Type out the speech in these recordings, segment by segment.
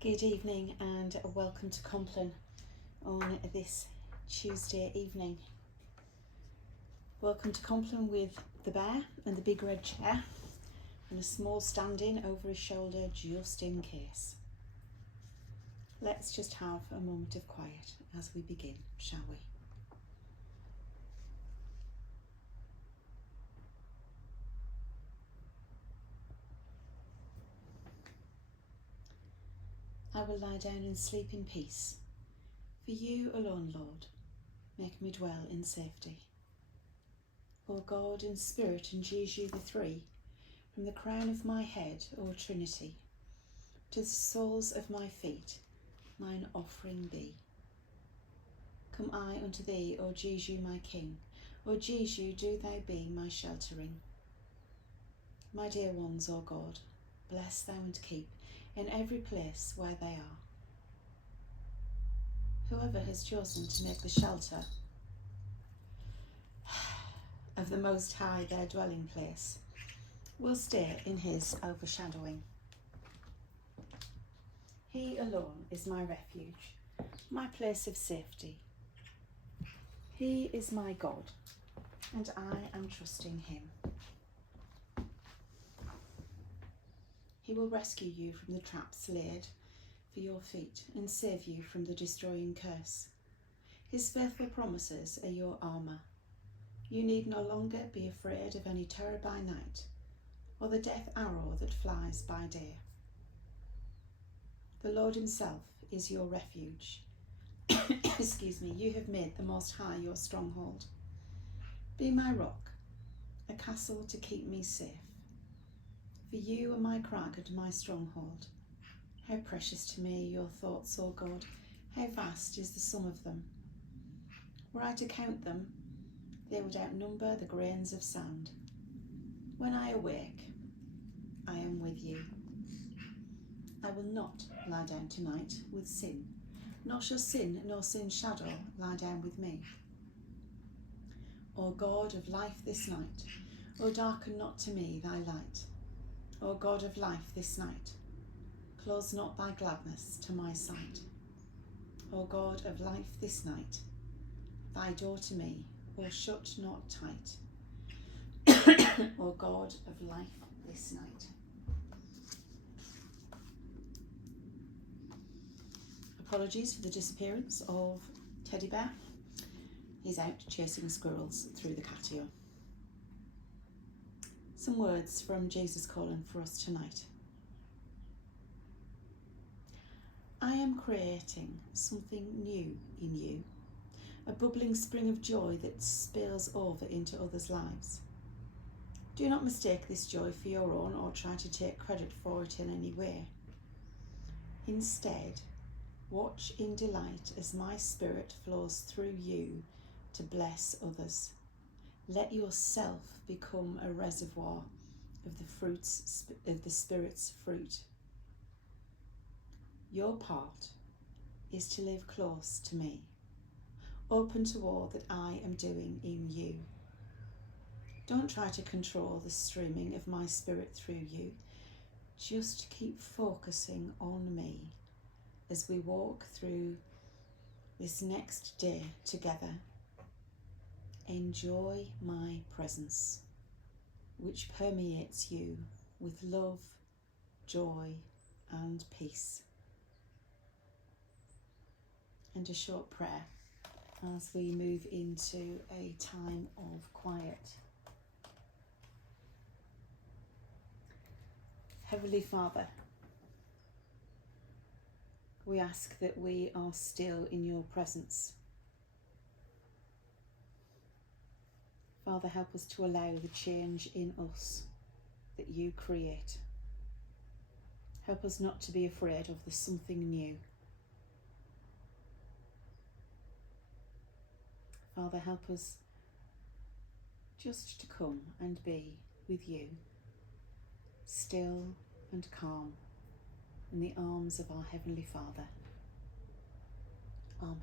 Good evening and welcome to Compline on this Tuesday evening. Welcome to Compline with the bear and the big red chair and a small stand-in over his shoulder just in case. Let's just have a moment of quiet as we begin, shall we? I will lie down and sleep in peace. For you alone, Lord, make me dwell in safety. O God and Spirit and Jesus the three, from the crown of my head, O Trinity, to the soles of my feet, mine offering be. Come I unto thee, O Jesus my King, O Jesus, do thou be my sheltering. My dear ones, O God, bless thou and keep in every place where they are. Whoever has chosen to make the shelter of the Most High their dwelling place will stay in his overshadowing. He alone is my refuge, my place of safety. He is my God, and I am trusting him. He will rescue you from the traps laid for your feet and save you from the destroying curse. His faithful promises are your armour. You need no longer be afraid of any terror by night, or the death arrow that flies by day. The Lord himself is your refuge. Excuse me, you have made the Most High your stronghold. Be my rock, a castle to keep me safe. For you are my crag and my stronghold. How precious to me your thoughts, O God, how vast is the sum of them. Were I to count them, they would outnumber the grains of sand. When I awake, I am with you. I will not lie down tonight with sin, nor shall sin nor sin's shadow lie down with me. O God of life this night, O darken not to me thy light. O God of life this night, close not thy gladness to my sight. O God of life this night, thy door to me, O shut not tight. O God of life this night. Apologies for the disappearance of Teddy Bear. He's out chasing squirrels through the catio. Some words from Jesus calling for us tonight. I am creating something new in you, a bubbling spring of joy that spills over into others' lives. Do not mistake this joy for your own or try to take credit for it in any way. Instead, watch in delight as my spirit flows through you to bless others. Let yourself become a reservoir of the Spirit's fruit. Your part is to live close to me, open to all that I am doing in you. Don't try to control the streaming of my spirit through you. Just keep focusing on me as we walk through this next day together. Enjoy my presence, which permeates you with love, joy, and peace. And a short prayer as we move into a time of quiet. Heavenly Father, we ask that we are still in your presence. Father, help us to allow the change in us that you create. Help us not to be afraid of the something new. Father, help us just to come and be with you, still and calm, in the arms of our Heavenly Father. Amen.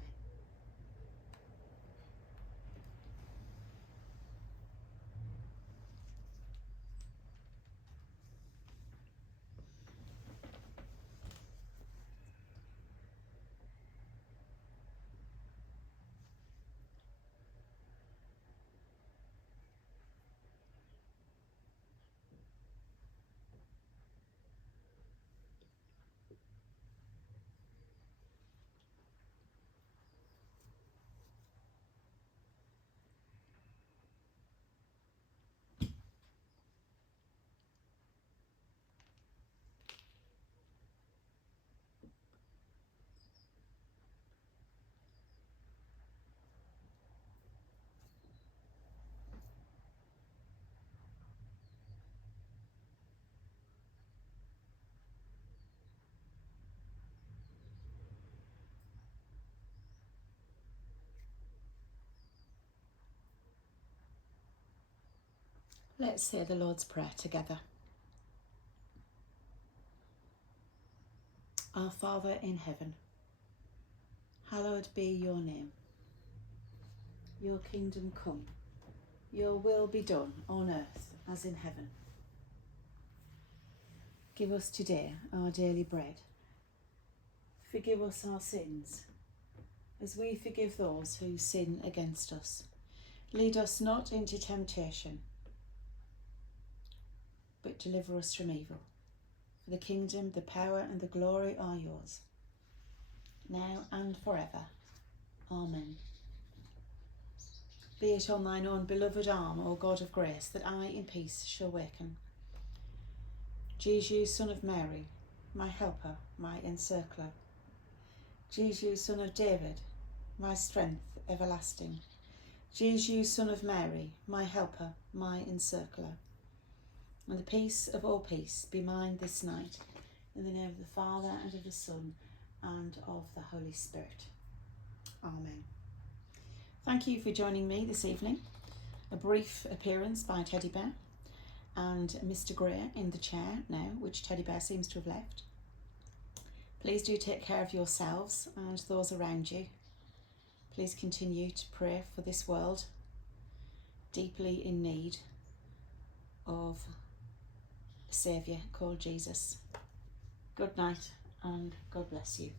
Let's say the Lord's Prayer together. Our Father in heaven, hallowed be your name. Your kingdom come, your will be done on earth as in heaven. Give us today our daily bread. Forgive us our sins, as we forgive those who sin against us. Lead us not into temptation, but deliver us from evil. For the kingdom, the power and the glory are yours, now and forever. Amen. Be it on thine own beloved arm, O God of grace, that I in peace shall waken. Jesus, Son of Mary, my helper, my encircler. Jesus, Son of David, my strength everlasting. Jesus, Son of Mary, my helper, my encircler. And the peace of all peace be mine this night, in the name of the Father, and of the Son, and of the Holy Spirit. Amen. Thank you for joining me this evening. A brief appearance by Teddy Bear and Mr. Gray in the chair now, which Teddy Bear seems to have left. Please do take care of yourselves and those around you. Please continue to pray for this world, deeply in need of a Saviour called Jesus. Good night and God bless you.